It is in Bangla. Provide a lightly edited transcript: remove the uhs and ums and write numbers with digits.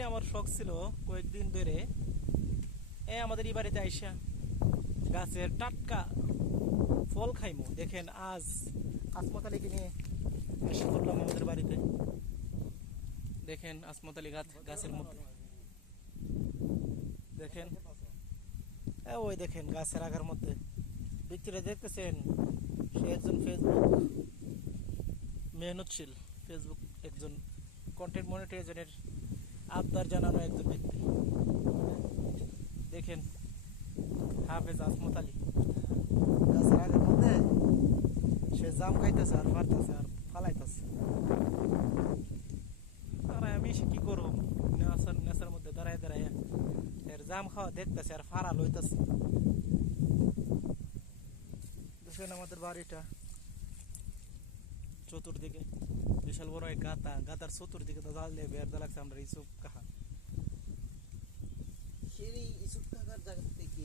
দিন আমার শখ ছিল কয়েকদিন ধরে আমাদের এই বাড়িতে আইসা গাছের টাটকা ফল খাইমু। দেখেন আজ আসমতালিকে নিয়ে এসে করলাম আমাদের বাড়িতে। দেখেন আসমতালি গাছের মধ্যে দেখেন, ওই দেখেন গাছের আগার মধ্যে ভিতরে দেখতেছেন সে একজন ফেসবুক মেহনতশীল, ফেসবুক একজন কন্টেন্ট মনিটাইজেশনের আবদার জানানো একজন ব্যক্তি। দেখেন হাফেজ আসমত আলী গাছের আগের মধ্যে সে জাম খাইতেছে আর মারতেছে আর ফালাইতেছে। আর আমি সে কি করবো, নেশার মধ্যে দাঁড়ায় দাঁড়ায় এর জাম খাওয়া দেখতেছে আর ফাড়া লইতেছে। দেখেন আমাদের বাড়িটা চতুর্দিকে বিশাল বড় এক গাতা, গাতার চতুর্দিকে তো জাল দিয়ে বের লাগছে আমরা ইসুফ কাহা। সেই ইসুফ কাকার জায়গা থেকে